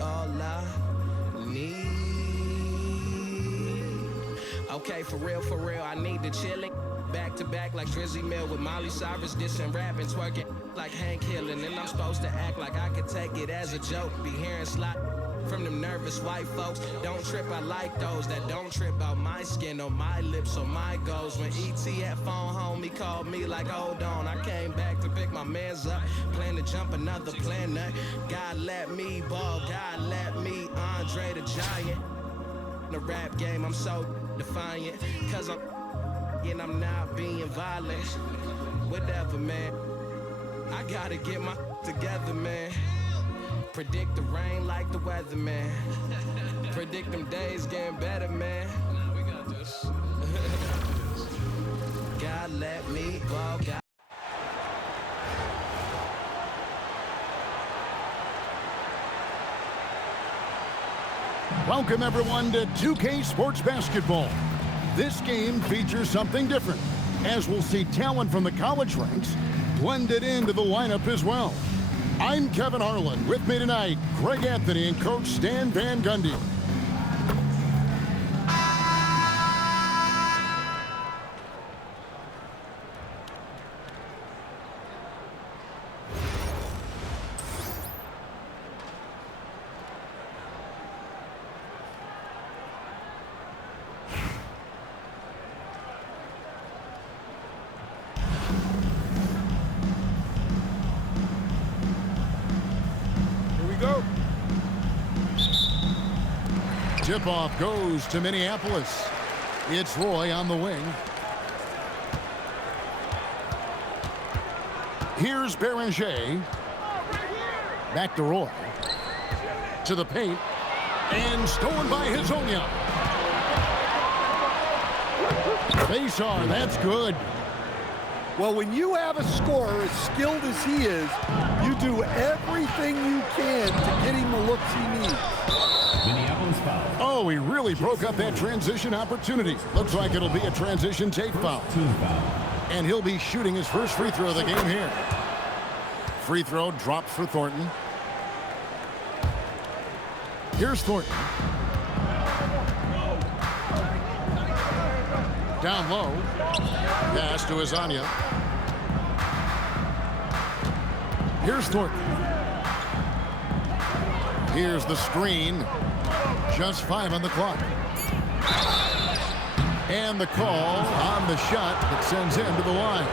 all I need. Okay, for real, I need to chillin'. Back to back like Drizzy Mill with Molly Cyrus, dissing, rapping, twerking like Hank Hill. And then I'm supposed to act like I could take it as a joke. Be hearing slot from them nervous white folks. Don't trip, I like those that don't trip out my skin or my lips or my goals. When E.T. at phone home, he called me like, hold on. I came back to pick my mans up, plan to jump another planet. God let me ball, God let me Andre the Giant. The rap game, I'm so defiant, cause I'm not being violent. Whatever, man, I gotta get my together, man. Predict the rain like the weather, man. Predict them days getting better, man. We got this. God let me ball, God. Welcome everyone to 2K Sports Basketball. This game features something different, as we'll see talent from the college ranks blended into the lineup as well. I'm Kevin Harlan. With me tonight, Greg Anthony and Coach Stan Van Gundy. Tip-off goes to Minneapolis. It's Roy on the wing. Here's Beringer. Back to Roy. To the paint. And stolen by Hezonja. Face-on, that's good. Well, when you have a scorer as skilled as he is, you do everything you can to get him the looks he needs. Oh, he really broke up that transition opportunity. Looks like it'll be a transition take foul. And he'll be shooting his first free throw of the game here. Free throw dropped for Thornton. Here's Thornton. Down low. Pass to Hezonja. Here's Thornton. Here's the screen. Just 5 on the clock. And the call on the shot that sends him to the line.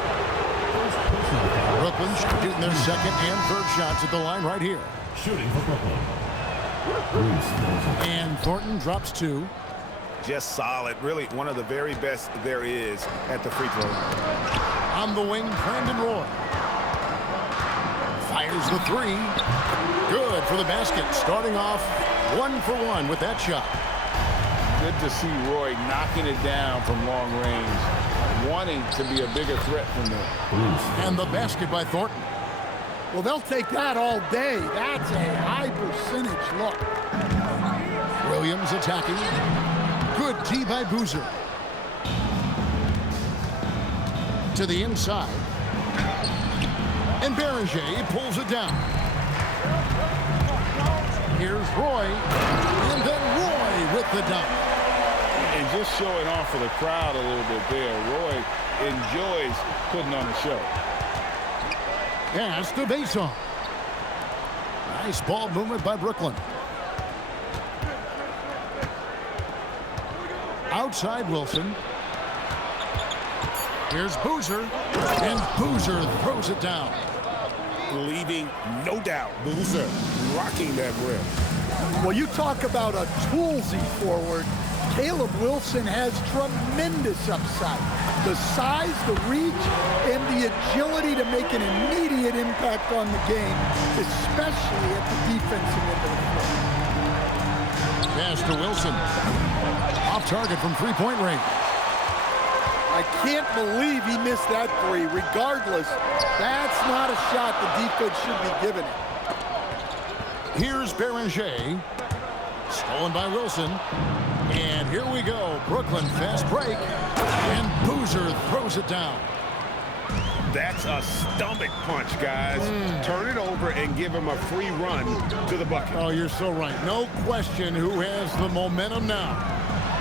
Brooklyn shooting their second and third shots at the line right here. Shooting for Brooklyn. And Thornton drops 2. Just solid. Really one of the very best there is at the free throw. On the wing, Brandon Roy. Fires the 3. Good for the basket. Starting off 1 for 1 with that shot. Good to see Roy knocking it down from long range, wanting to be a bigger threat from there. And the basket by Thornton. Well, they'll take that all day. That's a high percentage look. Williams attacking. Good D by Boozer. To the inside. And Beringer pulls it down. Here's Roy. And then Roy with the dunk. And just showing off for the crowd a little bit there. Roy enjoys putting on a show. Pass to Bason. Nice ball movement by Brooklyn. Outside Wilson. Here's Boozer. And Boozer throws it down. Leaving no doubt. Boozer rocking that rim. Well, you talk about a toolsy forward. Caleb Wilson has tremendous upside. The size, the reach, and the agility to make an immediate impact on the game, especially at the defensive end of the floor. Pass to Wilson. Off target from three-point range. I can't believe he missed that 3. Regardless, that's not a shot the defense should be giving it. Here's Beringer. Stolen by Wilson. And here we go. Brooklyn fast break. And Boozer throws it down. That's a stomach punch, guys. Turn it over and give him a free run to the bucket. Oh, you're so right. No question who has the momentum now.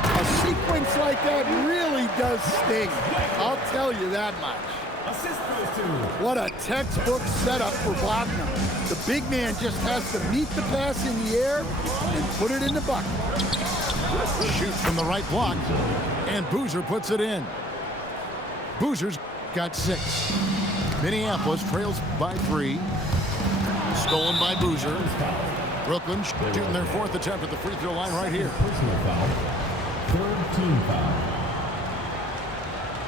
A sequence like that really does sting. I'll tell you that much. What a textbook setup for Wagner. The big man just has to meet the pass in the air and put it in the bucket. Shoots from the right block, and Boozer puts it in. Boozer's got 6. Minneapolis trails by 3. Stolen by Boozer. Brooklyn shooting their 4th attempt at the free throw line right here. Personal foul. 3rd team foul.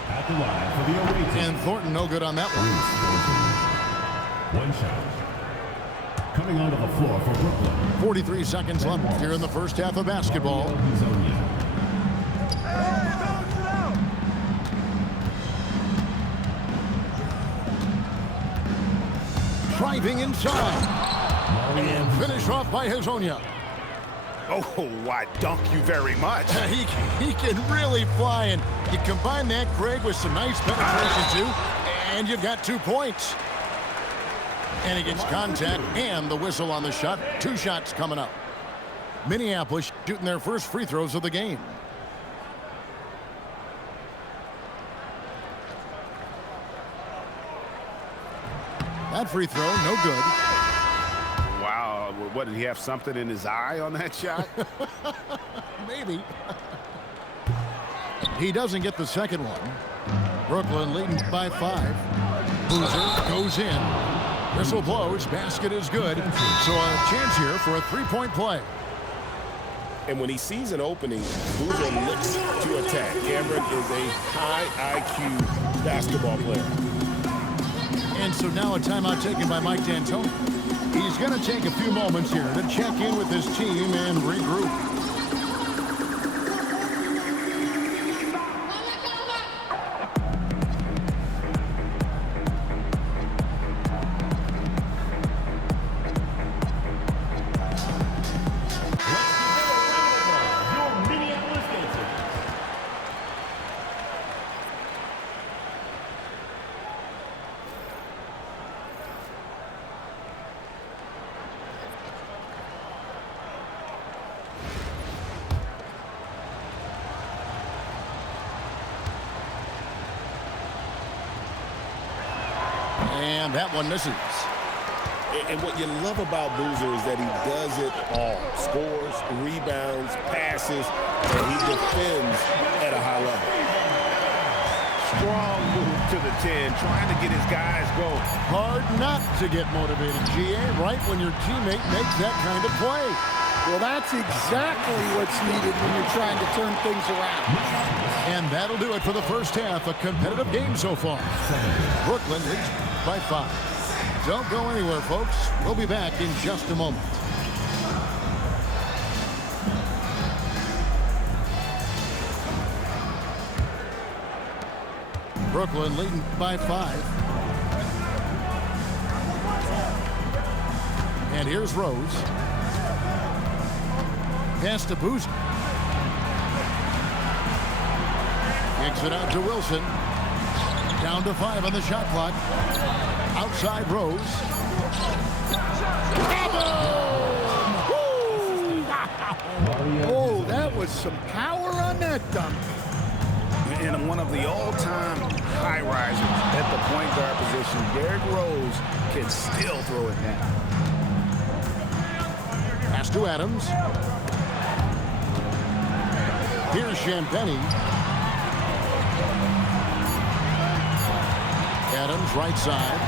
At the line for the away team. And Thornton no good on that one. One shot. Coming onto the floor for Brooklyn. 43 seconds left here in the first half of basketball. Driving inside. And finish off by Hezonja. Oh, why, dunk you very much. He can really fly, and you combine that, Greg, with some nice penetration, too, and you've got 2 points. And he gets contact and the whistle on the shot. 2 shots coming up. Minneapolis shooting their first free throws of the game. That free throw, no good. Wow, what, did he have something in his eye on that shot? Maybe. He doesn't get the second one. Brooklyn leading by 5. Boozer goes in. Whistle blows. Basket is good. So a chance here for a 3-point play. And when he sees an opening, Boozer looks to attack. Cameron is a high IQ basketball player. And so now a timeout taken by Mike D'Antoni. He's going to take a few moments here to check in with his team and regroup. And that one misses. And what you love about Boozer is that he does it all. Scores, rebounds, passes, and he defends at a high level. Strong move to the 10, trying to get his guys going. Hard not to get motivated, GA, right when your teammate makes that kind of play. Well, that's exactly what's needed when you're trying to turn things around. And that'll do it for the first half. A competitive game so far. Brooklyn leads by 5. Don't go anywhere, folks. We'll be back in just a moment. Brooklyn leading by 5. And here's Rose. Pass to Boozer. Kicks it out to Wilson. Down to 5 on the shot clock. Outside Rose. Oh, that was some power on that dunk. And one of the all-time high risers at the point guard position, Derrick Rose can still throw it down. Pass to Adams. Here's Champagnie. Adams right side.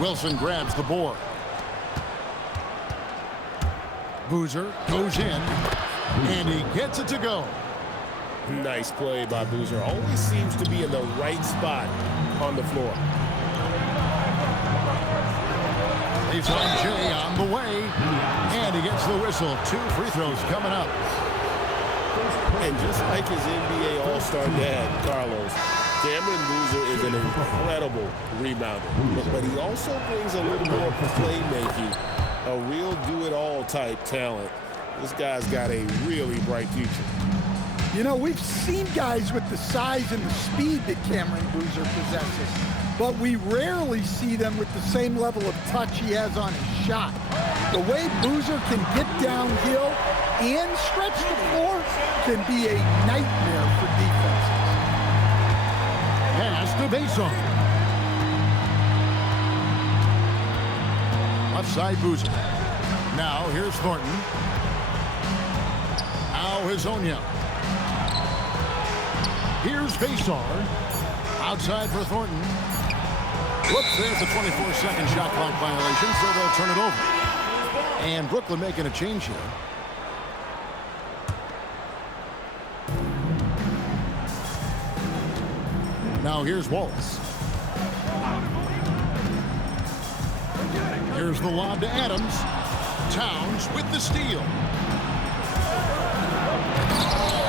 Wilson grabs the board. Boozer goes in, and he gets it to go. Nice play by Boozer. Always seems to be in the right spot on the floor. He's on Jay on the way, and he gets the whistle. 2 free throws coming up. And just like his NBA All-Star dad, Carlos, Cameron Boozer is an incredible rebounder. But he also brings a little more playmaking, a real do-it-all type talent. This guy's got a really bright future. You know, we've seen guys with the size and the speed that Cameron Boozer possesses. but we rarely see them with the same level of touch he has on his shot. The way Boozer can get downhill and stretch the floor can be a nightmare for defenses. Pass to Bason. Left side Boozer. Now here's Thornton. Now Hezonja. Here's Basar. Outside for Thornton. Whoops, there's the 24-second shot clock violation, so they'll turn it over. And Brooklyn making a change here. Now here's Wallace. Here's the lob to Adams. Towns with the steal.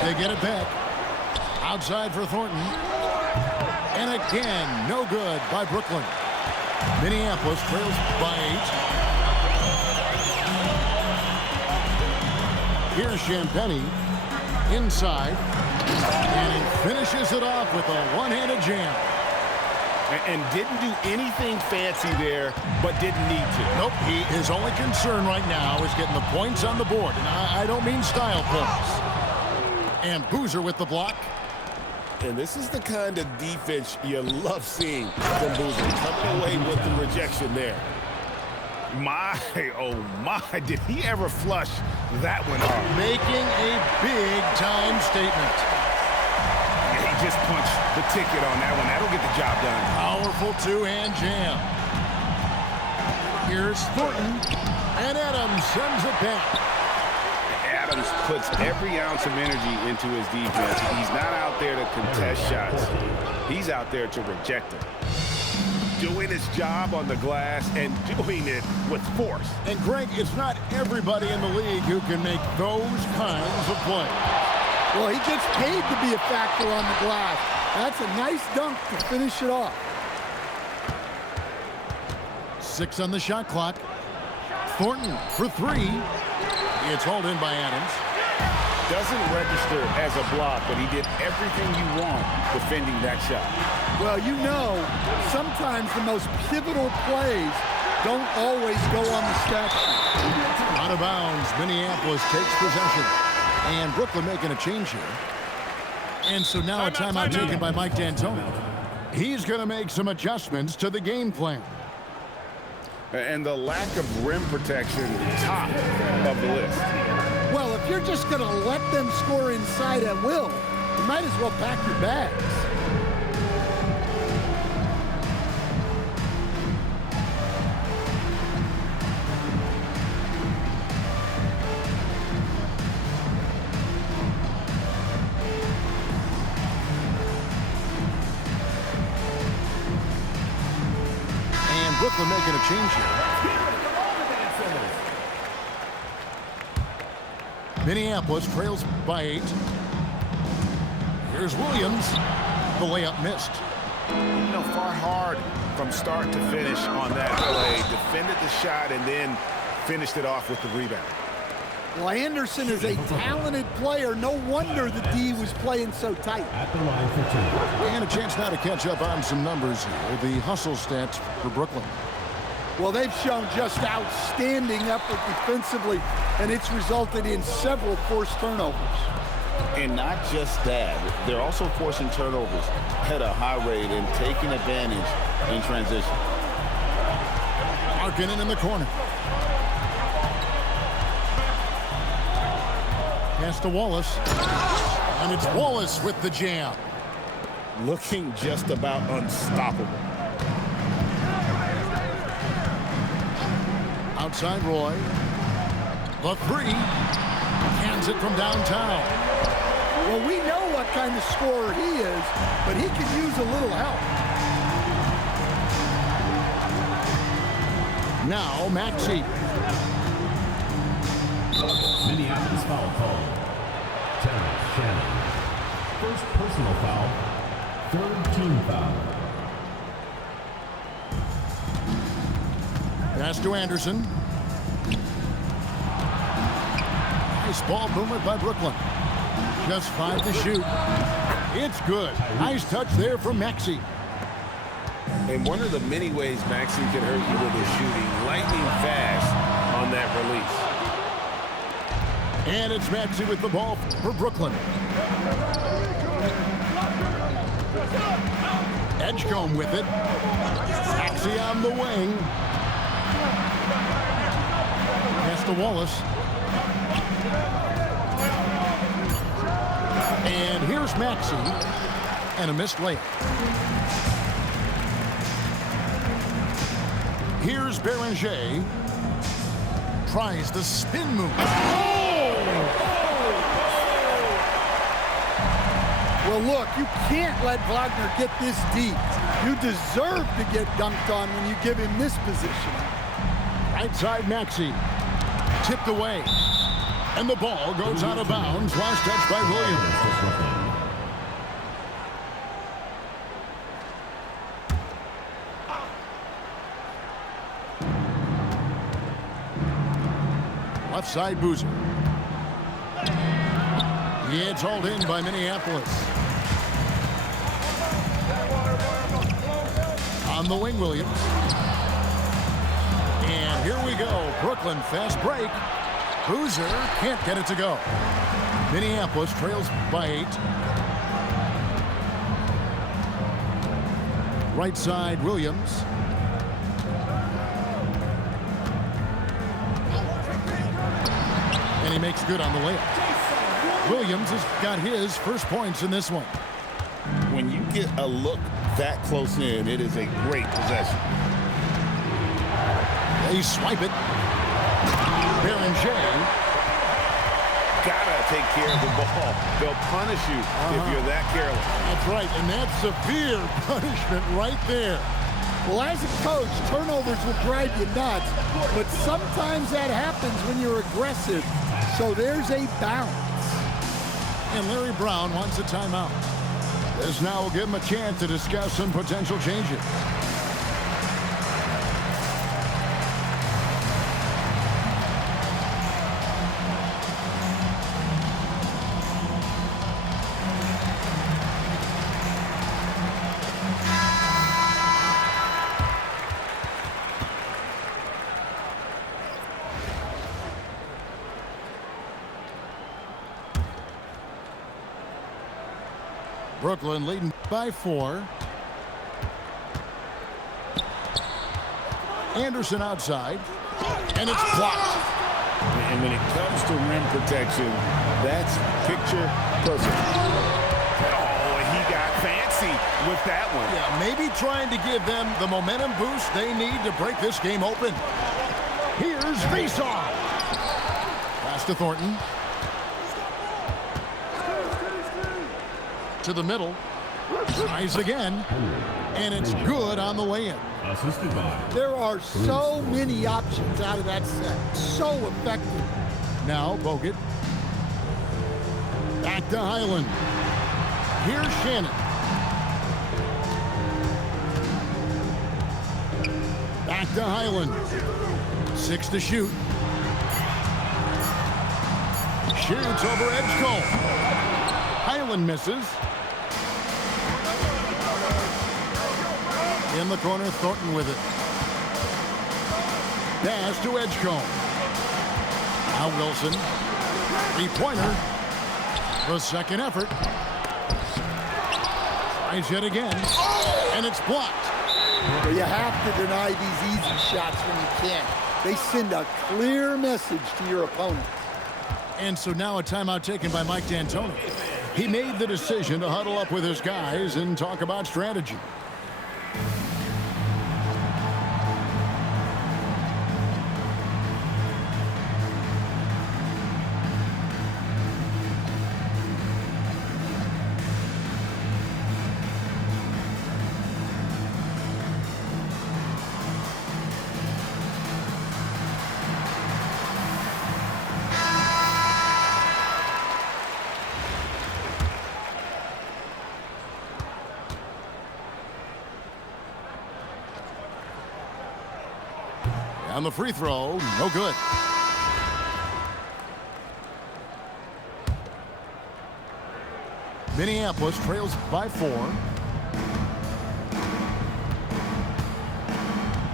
They get it back. Outside for Thornton. And again, no good by Brooklyn. Minneapolis trails by 8. Here's Champagnie. Inside. And he finishes it off with a one-handed jam. And didn't do anything fancy there, but didn't need to. Nope, his only concern right now is getting the points on the board. And I don't mean style points. And Boozer with the block. And this is the kind of defense you love seeing from Boozer, coming away with the rejection there. My, oh my, did he ever flush that one hard? Making a big-time statement. Yeah, he just punched the ticket on that one. That'll get the job done. Powerful two-hand jam. Here's Thornton, and Adams sends it back. Adams puts every ounce of energy into his defense. He's not out there to contest shots. He's out there to reject them. Doing his job on the glass and doing it with force. And Greg, it's not everybody in the league who can make those kinds of plays. Well, he gets paid to be a factor on the glass. That's a nice dunk to finish it off. 6 on the shot clock. Thornton for 3. It's hauled in by Adams. Doesn't register as a block, but he did everything you want defending that shot. Well, you know, sometimes the most pivotal plays don't always go on the stat sheet. Out of bounds, Minneapolis takes possession. And Brooklyn making a change here. And so now a timeout taken by Mike D'Antoni. He's going to make some adjustments to the game plan. And the lack of rim protection, top of the list. Well, if you're just going to let them score inside at will, you might as well pack your bags. And Brooklyn making a change here. Minneapolis trails by 8. Here's Williams. The layup missed. You know, fought hard from start to finish on that play. Defended the shot and then finished it off with the rebound. Well, Anderson is a talented player. No wonder the D was playing so tight. At the line for 2. And a chance now to catch up on some numbers here. The hustle stats for Brooklyn. Well, they've shown just outstanding effort defensively, and it's resulted in several forced turnovers. And not just that, they're also forcing turnovers at a high rate and taking advantage in transition. Markkanen in the corner. Pass to Wallace. And it's Wallace with the jam. Looking just about unstoppable. Outside Roy. The 3. Hands it from downtown. Well, we know what kind of scorer he is, but he could use a little help. Now Maxey. Minneapolis foul call. Terrence Shannon. First personal foul. Third team foul. Pass to Anderson. Nice ball movement by Brooklyn. Just 5 to shoot. It's good. Nice touch there from Maxey. And one of the many ways Maxey can hurt you with his shooting, lightning fast on that release. And it's Maxey with the ball for Brooklyn. Edgecombe with it. Maxey on the wing. Pass to Wallace. And here's Maxey. And a missed layup. Here's Beringer. Tries the spin move. Well, look, you can't let Wagner get this deep. You deserve to get dunked on when you give him this position. Right side Maxey. Tipped away. And the ball goes out of bounds. Last touch by Williams. Left side Boozer. It's hauled in by Minneapolis. On the wing, Williams. And here we go. Brooklyn fast break. Boozer can't get it to go. Minneapolis trails by 8. Right side, Williams. And he makes good on the layup. Williams has got his first points in this one. When you get a look that close in, it is a great possession. They swipe it. Beringer. Gotta take care of the ball. They'll punish you if you're that careless. That's right, and that's severe punishment right there. Well, as a coach, turnovers will drive you nuts, but sometimes that happens when you're aggressive. So there's a balance. And Larry Brown wants a timeout. This now will give him a chance to discuss some potential changes. Brooklyn leading by 4. Anderson outside, and it's blocked. And when it comes to rim protection, that's picture perfect. Oh, and he got fancy with that one. Yeah, maybe trying to give them the momentum boost they need to break this game open. Here's face-off. Pass to Thornton. To the middle. Tries again. And it's good on the way in. There are so many options out of that set. So effective. Now Bogut. Back to Highland. Here's Shannon. Back to Highland. 6 to shoot. Shoots over Edgecombe. Highland misses. In the corner, Thornton with it. Pass to Edgecombe. Now Wilson. 3-pointer. The second effort. Tries yet again. And it's blocked. Well, you have to deny these easy shots when you can. They send a clear message to your opponent. And so now a timeout taken by Mike D'Antoni. He made the decision to huddle up with his guys and talk about strategy. On the free throw, no good. Minneapolis trails by 4.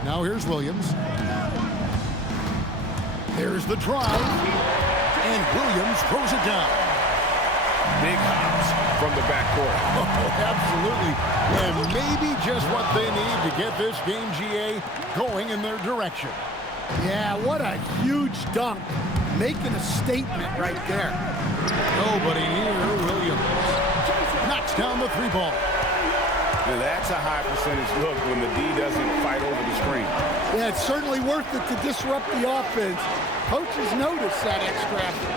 Now here's Williams. There's the drive. And Williams throws it down. Big hops from the backcourt. Oh, absolutely. And maybe just what they need to get this game, GA, going in their direction. Yeah, what a huge dunk. Making a statement right there. Nobody near Williams. Knocks down the three ball. Now that's a high percentage look when the D doesn't fight over the screen. Yeah, it's certainly worth it to disrupt the offense. Coaches notice that extra effort.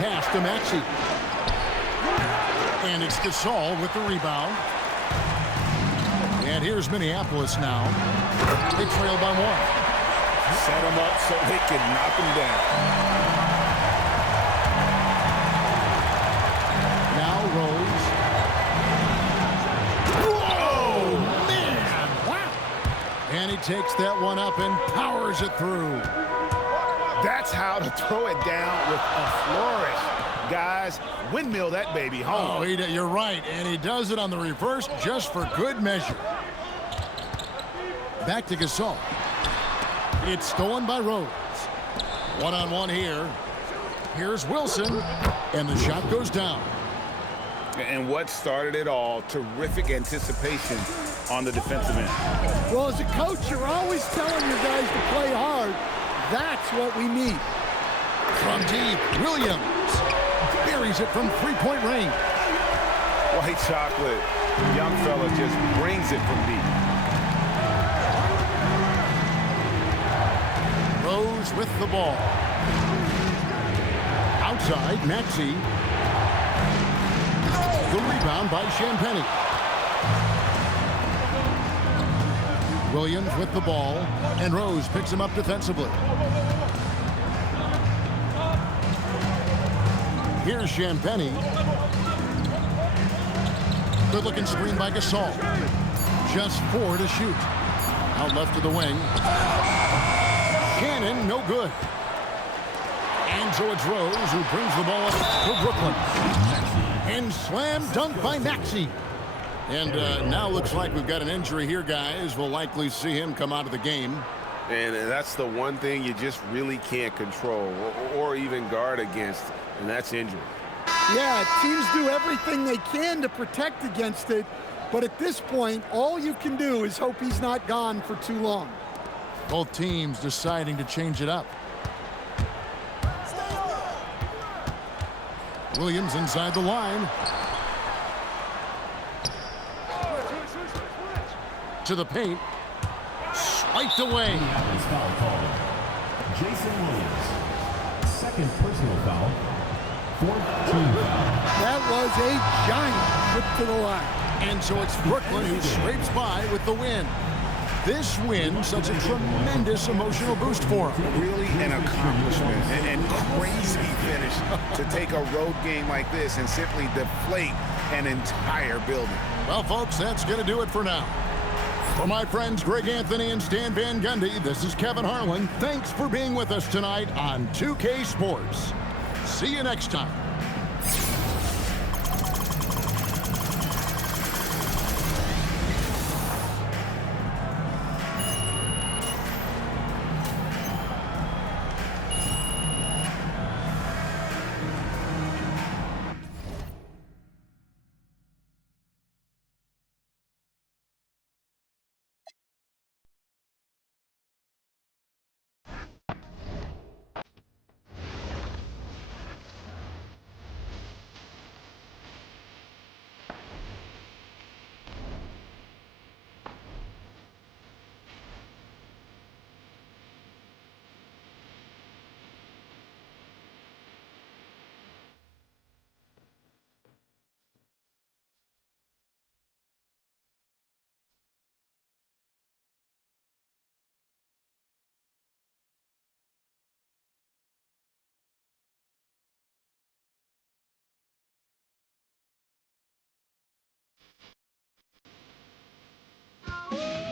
Pass to Maxey. And it's Gasol with the rebound. And here's Minneapolis now. They trail by one. Set them up so they can knock them down. Now Rose. Oh, man! Wow! And he takes that one up and powers it through. That's how to throw it down with a flourish. Guys, windmill that baby home. Oh, you're right. And he does it on the reverse just for good measure. Back to Gasol. It's stolen by Rose. One-on-one here. Here's Wilson. And the shot goes down. And what started it all, terrific anticipation on the defensive end. Well, as a coach, you're always telling your guys to play hard. That's what we need. From deep, Williams buries it from three-point range. White chocolate, young fella just brings it from deep. Rose with the ball. Outside, Maxey. The rebound by Champagnie. Williams with the ball, and Rose picks him up defensively. Here's Champagnie. Good-looking screen by Gasol. Just 4 to shoot. Out left of the wing. Shannon, no good. And so it's Rose who brings the ball up for Brooklyn. And slam dunk by Maxey. And now looks like we've got an injury here, guys. We'll likely see him come out of the game. And that's the one thing you just really can't control or even guard against, and that's injury. Yeah, teams do everything they can to protect against it, but at this point, all you can do is hope he's not gone for too long. Both teams deciding to change it up. Williams inside the line. To the paint. Swiped away. Minneapolis foul call. Jason Williams. Second personal foul. Fourth team foul. That was a giant trip to the line. And so it's Brooklyn who scrapes by with the win. This win, such a tremendous emotional boost for him. Really an accomplishment and crazy finish to take a road game like this and simply deflate an entire building. Well, folks, that's going to do it for now. For my friends Greg Anthony and Stan Van Gundy, this is Kevin Harlan. Thanks for being with us tonight on 2K Sports. See you next time.